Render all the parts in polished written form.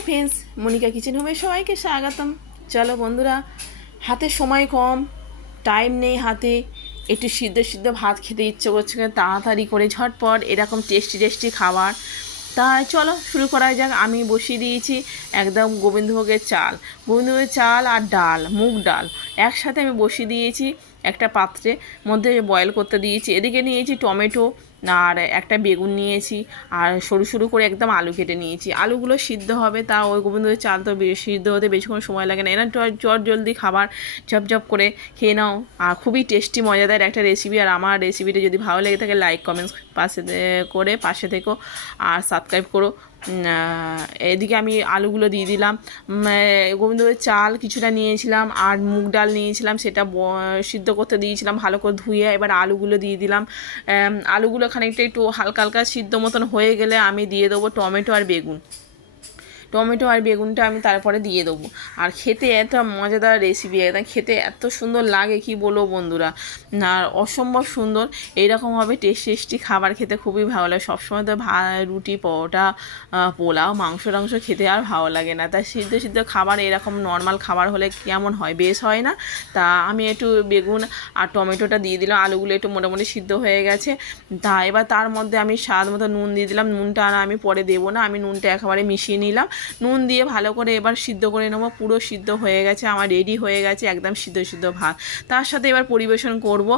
Hi friends, Monika kitchen হোমে সবাইকে স্বাগতম। চলো বন্ধুরা, হাতে সময় কম, টাইম নেই হাতে, একটু সিদ্ধ সিদ্ধ ভাত খেতে ইচ্ছে করছে, তাড়াতাড়ি করে ঝটপট এরকম টেস্টি টেস্টি খাবার। তাই চলো শুরু করা যাক। আমি বসিয়ে দিয়েছি একদম গোবিন্দভোগের চাল, গোবিন্দভোগের চাল আর ডাল, মুগ ডাল একসাথে আমি বসিয়ে দিয়েছি একটা পাত্রে মধ্যে বয়েল করতে দিয়েছি। এদিকে নিয়েছি টমেটো আর একটা বেগুন নিয়েছি, আর সরু সরু করে একদম আলু কেটে নিয়েছি। আলুগুলো সিদ্ধ হবে, তা ওই গোবিন্দভোগের চাল তো সিদ্ধ হতে বেশিক্ষণ সময় লাগে না। এরা চট জলদি খাবার ঝপঝপ করে খেয়ে নাও, আর খুবই টেস্টি মজাদার একটা রেসিপি। আর আমার রেসিপিটা যদি ভালো লেগে থাকে লাইক কমেন্টস করে পাশে থেকো আর সাবস্ক্রাইব করো। এদিকে আমি আলুগুলো দিয়ে দিলাম, গোবিন্দভোগের চাল কিছুটা নিয়েছিলাম আর মুগ ডাল নিয়েছিলাম, সেটা সিদ্ধ করতে দিয়েছিলাম ভালো করে ধুয়ে। এবার আলুগুলো দিয়ে দিলাম, আলুগুলো খানিকটা একটু হালকা হালকা সিদ্ধ মতন হয়ে গেলে আমি দিয়ে দেবো টমেটো আর বেগুন। টমেটো আর বেগুনটা আমি তারপরে দিয়ে দেবো। আর খেতে এত মজাদার রেসিপি, একদম খেতে এত সুন্দর লাগে কি বলবো বন্ধুরা, আর অসম্ভব সুন্দর। এইরকমভাবে টেস্টি খাবার খেতে খুবই ভালো লাগে। সবসময় তো রুটি পরোটা পোলাও মাংস টাংস খেতে আর ভালো লাগে না, তাই সিদ্ধ সিদ্ধ খাবার এরকম নর্মাল খাবার হলে কেমন হয়, বেশ হয় না। তা আমি একটু বেগুন আর টমেটোটা দিয়ে দিলাম, আলুগুলো একটু মোটামুটি সিদ্ধ হয়ে গেছে। তা এবার তার মধ্যে আমি স্বাদ মতো নুন দিয়ে দিলাম। নুনটা আর আমি পরে দেবো না, আমি নুনটা একেবারে মিশিয়ে নিলাম। নুন দিয়ে ভালো করে এবার সিদ্ধ করে নেবো। পুরো সিদ্ধ হয়ে গেছে, আমার রেডি হয়ে গেছে একদম সিদ্ধ সিদ্ধ ভাত। তার সাথে এবার পরিবেশন করব।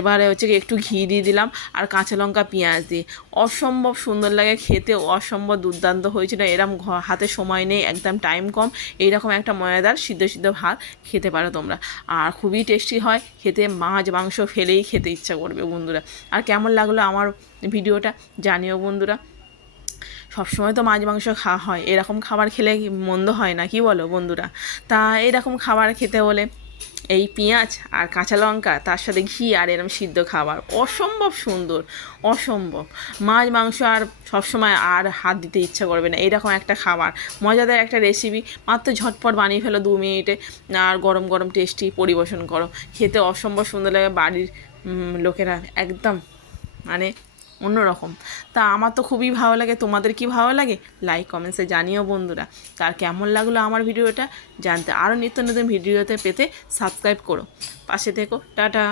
এবারে হচ্ছে একটু ঘি দিয়ে দিলাম আর কাঁচা লঙ্কা পেঁয়াজ দিয়ে। অসম্ভব সুন্দর লাগে খেতে, অসম্ভব দুর্দান্ত হয়েছিল। এরকম হাতে সময় নেই, একদম টাইম কম, এইরকম একটা মজাদার সিদ্ধ সিদ্ধ ভাত খেতে পারো তোমরা। আর খুবই টেস্টি হয় খেতে, মাছ মাংস ফেলেই খেতে ইচ্ছা করবে বন্ধুরা। আর কেমন লাগলো আমার ভিডিওটা জানিও বন্ধুরা। সবসময় তো মাছ মাংস খাওয়া হয়, এরকম খাবার খেলে মন্দ হয় না, কি বলো বন্ধুরা? তা এরকম খাবার খেতে হলে এই পেঁয়াজ আর কাঁচা লঙ্কা, তার সাথে ঘি আর এরকম সিদ্ধ খাবার অসম্ভব সুন্দর, অসম্ভব। মাছ মাংস আর সবসময় আর হাত দিতে ইচ্ছা করবে না, এইরকম একটা খাবার মজাদার একটা রেসিপি। মাত্র ঝটপট বানিয়ে ফেলো 2 মিনিটে, আর গরম গরম টেস্টি পরিবেশন করো, খেতে অসম্ভব সুন্দর লাগে। বাড়ির লোকেরা একদম মানে অন্যরকম। তা আমার তো খুবই ভালো লাগে, তোমাদের কি ভালো লাগে লাইক কমেন্টসে জানিও বন্ধুরা। তার কেমন লাগলো আমার ভিডিওটা জানতে, আরও নিত্য নতুন ভিডিওতে পেতে সাবস্ক্রাইব করো, পাশে থেকো। টাটা।